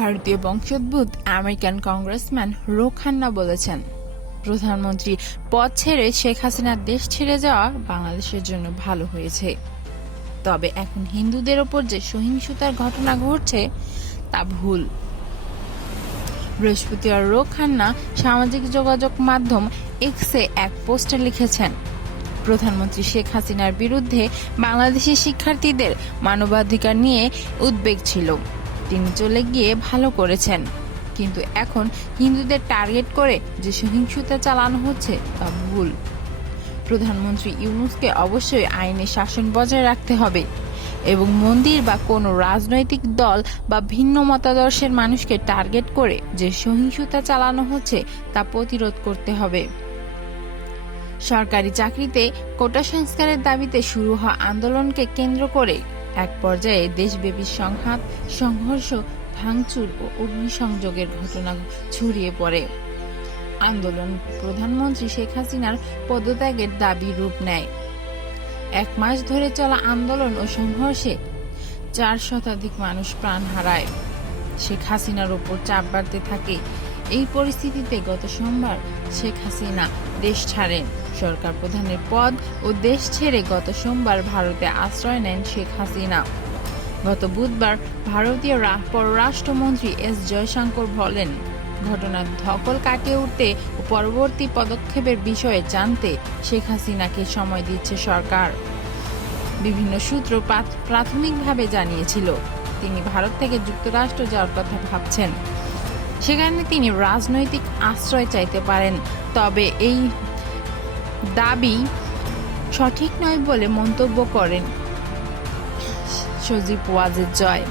ভারতীয় বংশোদ্ভূত American congressman rho Khanna বলেছেন, প্রধানমন্ত্রী পদ ছেড়ে শেখ হাসিনার দেশ ছেড়ে যাওয়া বাংলাদেশের জন্য ভালো হয়েছে। তবে এখন হিন্দুদের ওপর যে সহিংসতার ঘটনা ঘটছে তা ভুল। বৃহস্পতিবার রো খান্না সামাজিক যোগাযোগ মাধ্যম এক্সে এক পোস্টে লিখেছেন, প্রধানমন্ত্রী শেখ হাসিনার বিরুদ্ধে বাংলাদেশি শিক্ষার্থীদের মানবাধিকার নিয়ে উদ্বেগ ছিল। তিনি চলে গিয়ে ভালো করেছেন, কিন্তু এখন হিন্দুদের টার্গেট করে যে সহিংসতা চালানো হচ্ছে তা ভুল। প্রধানমন্ত্রী ইউনূসকে অবশ্যই আইনের শাসন বজায় রাখতে হবে এবং মন্দির বা কোনো রাজনৈতিক দল বা ভিন্ন মতাদর্শের মানুষকে টার্গেট করে যে সহিংসতা চালানো হচ্ছে তা প্রতিরোধ করতে হবে। সরকারি চাকরিতে কোটা সংস্কারের দাবিতে শুরু হওয়া আন্দোলনকে কেন্দ্র করে এক পর্যায়ে দেশব্যাপী সংঘাত, সংঘর্ষ, ভাঙচুর ও অগ্নিসংযোগের ঘটনা ছড়িয়ে পড়ে। আন্দোলন প্রধানমন্ত্রী শেখ হাসিনার পদত্যাগের দাবি রূপ নেয়। এক মাস ধরে চলা আন্দোলন ও সংঘর্ষে 4 শতাধিক মানুষ প্রাণ হারায়। শেখ হাসিনার উপর চাপ বাড়তে থাকে। এই পরিস্থিতিতে গত সোমবার শেখ হাসিনা দেশ ছাড়েন। সরকার প্রধানের পদ ও দেশ ছেড়ে গত সোমবার ভারতে আশ্রয় নেন শেখ হাসিনা। গত বুধবার ভারতীয় পররাষ্ট্রমন্ত্রী এস জয়শঙ্কর বলেন, ঘটনার ধকল কাটিয়ে উঠতে ও পরবর্তী পদক্ষেপের বিষয়ে জানতে শেখ হাসিনাকে সময় দিচ্ছে সরকার। বিভিন্ন সূত্র প্রাথমিকভাবে জানিয়েছিল তিনি ভারত থেকে যুক্তরাষ্ট্র যাওয়ার কথা ভাবছেন। সেখানে তিনি রাজনৈতিক আশ্রয় চাইতে পারেন, তবে এই দাবি সঠিক নয় বলে মন্তব্য করেন সজীব ওয়াজেদ জয়।